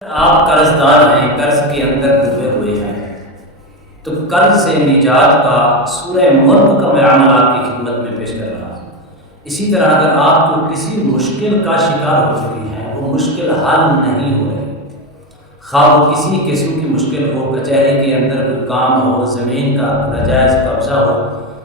آپ قرض دار ہیں، قرض کے اندر ڈوبے ہوئے ہیں، تو قرض سے نجات کا سورہ ملک کا میں عمل آپ کی خدمت میں پیش کر رہا ہوں۔ اسی طرح اگر آپ کو کسی مشکل کا شکار ہو چکی ہیں، وہ مشکل حل نہیں ہو رہی، خواہ وہ کسی قسم کی مشکل ہو، کچہری کے اندر کوئی کام ہو، زمین کا ناجائز قبضہ ہو،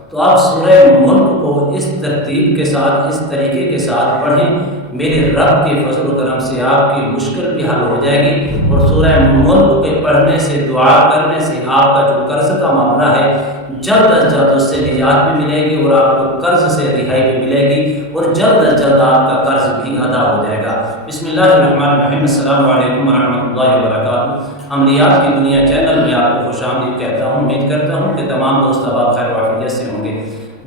تو آپ سورہ ملک کو اس ترتیب کے ساتھ، اس طریقے کے ساتھ پڑھیں، میرے رب کے فضل و کرم سے آپ کی مشکل بھی حل ہو جائے گی، اور سورہ ملک کے پڑھنے سے، دعا کرنے سے آپ کا جو قرض کا معاملہ ہے جلد از جلد اس سے نجات بھی ملے گی، اور آپ کو قرض سے رہائی بھی ملے گی، اور جلد از جلد آپ کا قرض بھی ادا ہو جائے گا۔ بسم اللہ الرحمن الرحیم۔ السلام علیکم ورحمۃ اللہ وبرکاتہ۔ عملیات کی دنیا چینل میں آپ کو خوش آمدید کہتا ہوں۔ امید کرتا ہوں کہ تمام دوست احباب خیر و عافیت سے ہوں گے۔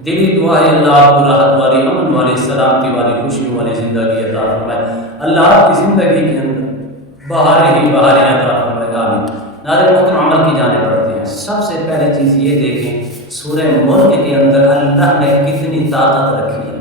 دلی دعا ہے اللہ آپ کو راحت والی، امن والی، سلامتی والی، خوشی والی زندگی عطا فرمائے۔ اللہ آپ کی زندگی کے اندر بہاریں ہی بہاریں عطا فرمائے، آمین۔ ناظرین محترم، عمل کی جانب بڑھتے ہیں۔ سب سے پہلے چیز یہ دیکھیں، سورہ ملک کے اندر اللہ نے کتنی طاقت رکھی ہے۔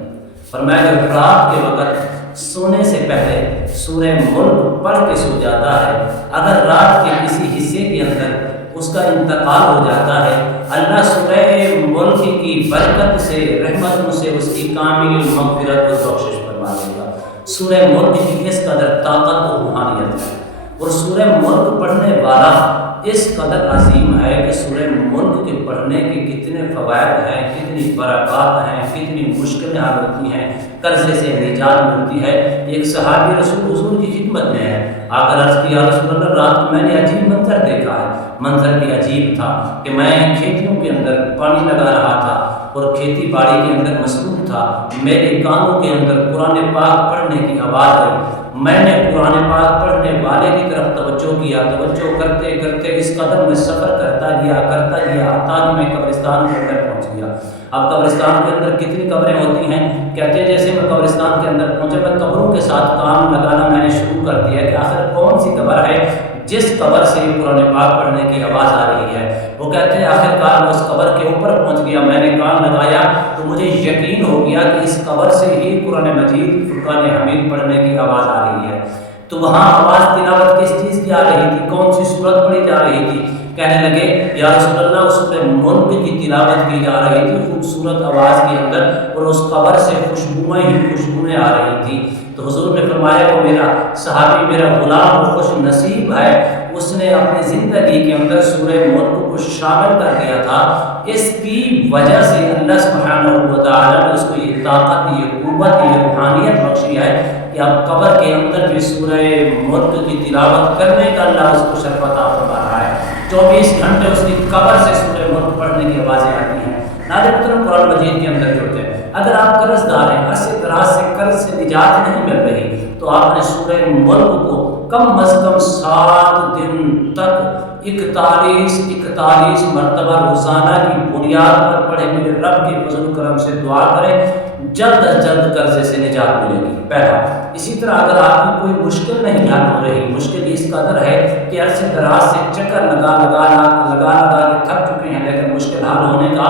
فرمایا کہ رات کے وقت سونے سے پہلے سورہ ملک پڑھ کے سو جاتا ہے، اگر رات کے کسی حصے کے اندر اس کا انتقال ہو جاتا ہے، اللہ سورہ ملک کی برکت سے، رحمتوں سے اس کی کامل مغفرت و بخشش فرما دے گا۔ سورہ ملک کی اس قدر طاقت و روحانیت ہے، اور سورہ ملک پڑھنے والا اس قدر عظیم ہے کہ سورہ ملک کے پڑھنے کے کتنے فوائد ہیں، کتنی برکات ہیں، کتنی مشکلیں حل ہوتی ہیں، قرضے سے نجات ملتی ہے۔ ایک صحابی رسول حضور کی خدمت میں ہے، آ کر عرض کیا، رسول اللہ رات کو میں نے عجیب منظر دیکھا ہے۔ منظر بھی عجیب تھا کہ میں کھیتیوں کے اندر پانی لگا رہا تھا اور کھیتی باڑی کے اندر مصروف تھا، میرے کانوں کے اندر قرآن پاک پڑھنے کی آواز آئی، میں نے قرآن پاک پڑھنے والے کی طرف توجہ کیا، توجہ کرتے کرتے اس قدر میں سفر کرتا گیا حتیٰ کہ میں قبرستان کے اندر پہنچ گیا۔ اب قبرستان کے اندر کتنی قبریں ہوتی ہیں، کہتے ہیں جیسے میں قبرستان کے اندر پہنچا، میں قبروں کے ساتھ کام لگانا میں نے شروع کر دیا کہ آخر کون سی قبر ہے جس قبر سے قرآن پاک پڑھنے کی آواز آ رہی ہے۔ وہ کہتے ہیں آخر کار میں اس قبر کے اوپر پہنچ گیا، میں نے کان لگایا تو مجھے یقین ہو گیا کہ اس قبر سے ہی قرآن مجید فرقان حمید پڑھنے کی آواز آ رہی ہے۔ تو وہاں آواز تلاوت کس چیز کی آ رہی تھی، کون سی سورت پڑھی جا رہی تھی؟ کہنے لگے یا رسول اللہ اس سورہ ملک کی تلاوت کی جا رہی تھی خوبصورت آواز کے اندر، اور اس قبر سے خوشبوئیں ہی خوشبوئیں آ رہی تھی۔ تو حضور نے فرمایا وہ میرا صحابی، میرا غلام وہ خوش نصیب ہے، اس نے اپنی زندگی کے اندر سورہ ملک کو شامل کر دیا تھا۔ اس کی وجہ سے اللہ سبحانہ و تعالیٰ نے اس کو یہ طاقت، یہ قوت، یہ روحانیت بخشی ہے کہ اب قبر کے اندر بھی سورہ ملک کی تلاوت کرنے کا اللہ اس کو شرف عطا فرما رہا ہے۔ 24 گھنٹے اس کی قبر سے سورہ ملک پڑھنے کی آوازیں آتی ہیں۔ ناظرین محترم، قرآن مجید کے اندر جڑتے ہیں، اگر آپ قرض دار ہیں، عرصے دراز سے قرض سے نجات نہیں مل رہی، تو آپ نے سورہ ملک کو کم از کم 7 دن تک 41 مرتبہ روزانہ کی بنیاد پر پڑھے، میرے رب کے فضل و کرم سے دعا کریں، جلد از جلد قرضے سے نجات ملے گی۔ پہلا، اسی طرح اگر آپ کی کوئی مشکل نہیں حل ہو رہی، مشکل اس قدر ہے کہ عرصے دراز سے چکر لگا کے تھک چکے ہیں، لیکن مشکل حل ہونے کا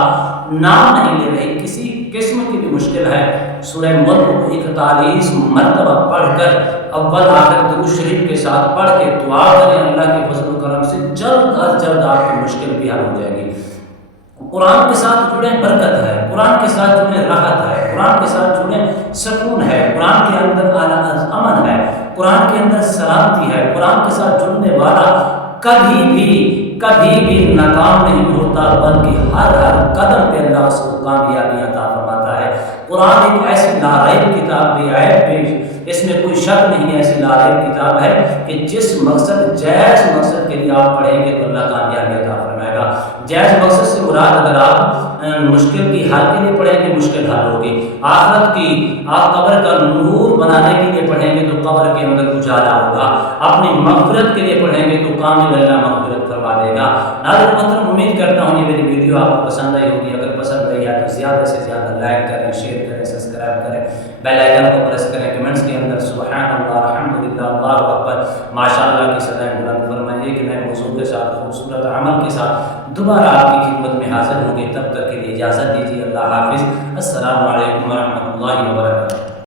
نام نہیں لے رہی، کسی قسم کی بھی مشکل ہے، سورہ ملک کو 41 مرتبہ پڑھ کر اول آخر درود شریف کے ساتھ پڑھ کے دعا کریں، اللہ کے فضل و کرم سے جلد از جلد آپ کی مشکل بھی حل ہو جائے گی۔ قرآن کے ساتھ جڑیں برکت ہے، قرآن کے ساتھ جڑیں راحت ہے، قرآن کے ساتھ جڑیں سکون ہے، قرآن کے اندر امن ہے، قرآن کے اندر سلامتی ہے۔ قرآن کے ساتھ جڑنے والا کبھی بھی ناکام نہیں ہوتا، بلکہ ہر قدم پہ اللہ اس کو کامیابی عطا فرماتا ہے۔ قرآن ایک ایسی لاریب کتاب بھی ہے، اس میں کوئی شک نہیں، ایسی لاریب کتاب ہے کہ جس مقصد، جائز مقصد کے لیے آپ پڑھیں گے تو اللہ کامیابی عطا فرمائے گا۔ جائز مقصد سے مراد اگر آپ مشکل کی حل کے لیے پڑھیں گے مشکل حل ہوگی، آخرت کی آپ قبر کا نور بنانے کے لیے پڑھیں گے تو قبر کے اندر اجالا ہوگا، اپنی مغفرت کے لیے پڑھیں گے تو کامل اللہ مغفرت کروا دے گا۔ ناظرین محترم، امید کرتا ہوں یہ میری ویڈیو آپ کو پسند آئی ہوگی، اگر پسند آئی ہے تو زیادہ سے زیادہ لائک کریں، شیئر کریں، سبسکرائب کریں، بیل آئیکن کو پریس کریں، کمنٹ